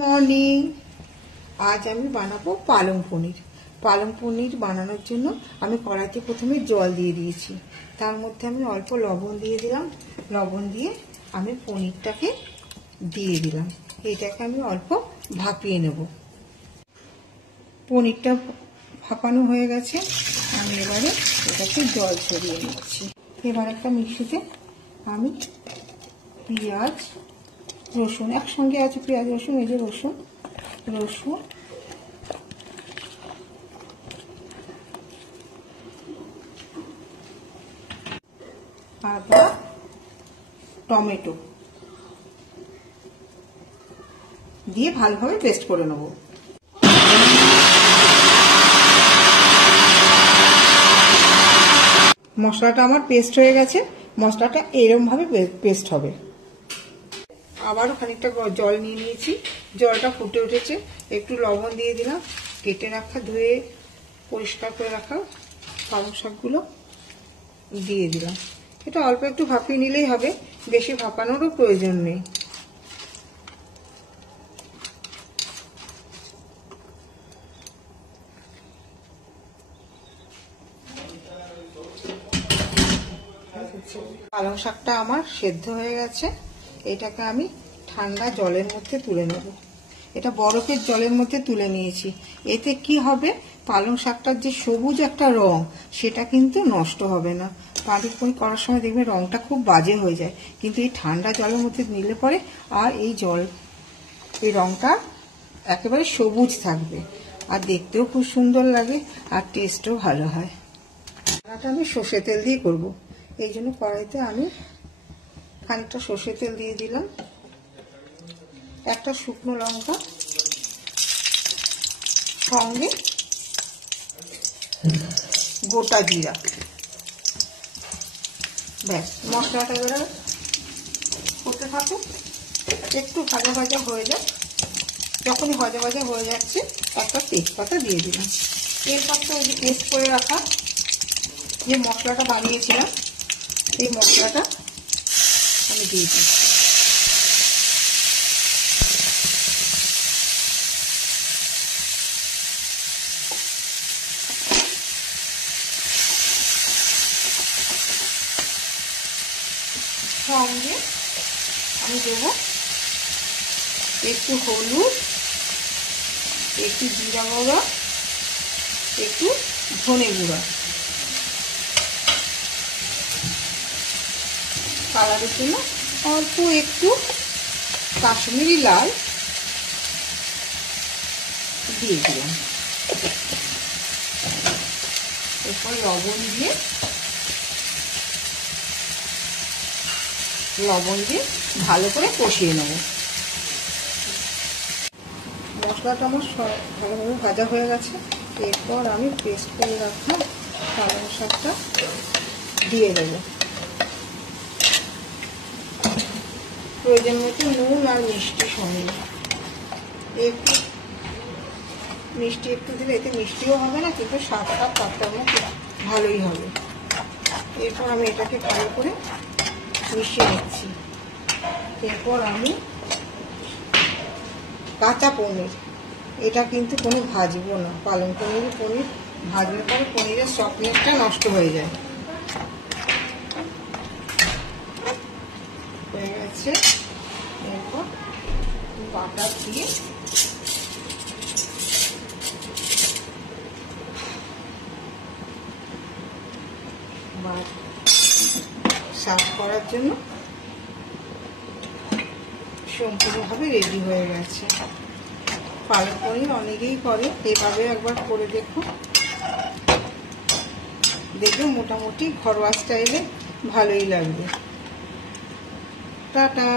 Morning. আজ আমি বানাবো পালং পনির। পালং পনির বানানোর জন্য আমি কড়াইতে প্রথমে জল দিয়ে দিয়েছি, তার মধ্যে আমি অল্প লবণ দিয়ে দিলাম। লবণ দিয়ে আমি পনিরটাকে দিয়ে দিলাম। এটাকে আমি অল্প ভাপিয়ে নেব। পনিরটা ভাপানো হয়ে গেছে, আমি এবারে এটাকে জল ছড়িয়ে নিচ্ছি। এবার একটা মিক্সিতে আমি পেঁয়াজ রসুন একসঙ্গে আছে, পেঁয়াজ রসুন, এই যে রসুন আদা টমেটো দিয়ে ভালোভাবে পেস্ট করে নেব। মশলাটা আমার পেস্ট হয়ে গেছে। মশলাটা এরকম ভাবে পেস্ট হবে। আবারও খানিকটা জল নিয়ে নিয়েছি, জলটা ফুটে উঠেছে, একটু লবণ দিয়ে দিলাম। কেটে রাখা ধুয়ে পরিষ্কার করে রাখা পালং শাকগুলো দিয়ে দিলাম। এটা অল্প একটু ভাপিয়ে নিলেই হবে, বেশি ভাপানোরও প্রয়োজন নেই। পালং শাকটা আমার সেদ্ধ হয়ে গেছে। এটাকে আমি ঠান্ডা জলের মধ্যে তুলে নেব। এটা বরফের জলের মধ্যে তুলে নিয়েছি। এতে কি হবে, পালং শাকটার যে সবুজ একটা রং সেটা কিন্তু নষ্ট হবে না। পালং পনির করার সময় দেখবে রংটা খুব বাজে হয়ে যায়, কিন্তু এই ঠান্ডা জলের মধ্যে নিলে পরে আর এই রংটা একেবারে সবুজ থাকবে, আর দেখতেও খুব সুন্দর লাগে, আর টেস্টও ভালো হয়। রান্নাটা আমি সর্ষে তেল দিয়ে করব, এই জন্য কড়াইতে আমি খানিকটা সর্ষে তেল দিয়ে দিলাম। একটা শুকনো লঙ্কা, সঙ্গে গোটা জিরা। ব্যাস, মশলাটা এবারে করতে থাকো, একটু ভাজা ভাজা হয়ে যায়। যখনই ভাজা ভাজা হয়ে যাচ্ছে একটা তেজপাতা দিয়ে দিলাম। তেজপাতা ওই যে পেস্ট করে রাখা যে মশলাটা বানিয়েছিলাম এই মশলাটা আমি দিয়ে দিই। সঙ্গে আমি দেব একটু হলুদ, একটু জিরা গুঁড়া, একটু ধনে গুঁড়া, কালারের জন্য অল্প একটু কাশ্মীরি লাল দিয়ে দিলাম। এরপর লবণ দিয়ে ভালো করে কষিয়ে নেব। মশলাটা আমার ভালোভাবে ভাজা হয়ে গেছে। এরপর আমি পেস্ট করে রাখা পালং শাকটা দিয়ে দেব। প্রয়োজন মতো নুন আর মিষ্টি সঙ্গে, একটু মিষ্টি একটু দিলে এতে মিষ্টিও হবে না, কিন্তু স্বাদটা পাতার মতো ভালোই হবে। এরপর আমি এটাকে ভালো করে মিশিয়ে নিচ্ছি। এরপর আমি কাঁচা পনির, এটা কিন্তু কোনো ভাজবো না। পালং পনির ভাজলে পরে পনিরের সফটনেসটা নষ্ট হয়ে যায়। হয়ে গেছে। এরপর বাটার দিয়ে সার্ভ করার জন্য সম্পূর্ণভাবে রেডি হয়ে গেছে। পালং পনির অনেকেই করে, এভাবে একবার করে দেখো, দেখবে মোটামুটি ঘরোয়া স্টাইলে ভালোই লাগবে। টাটা।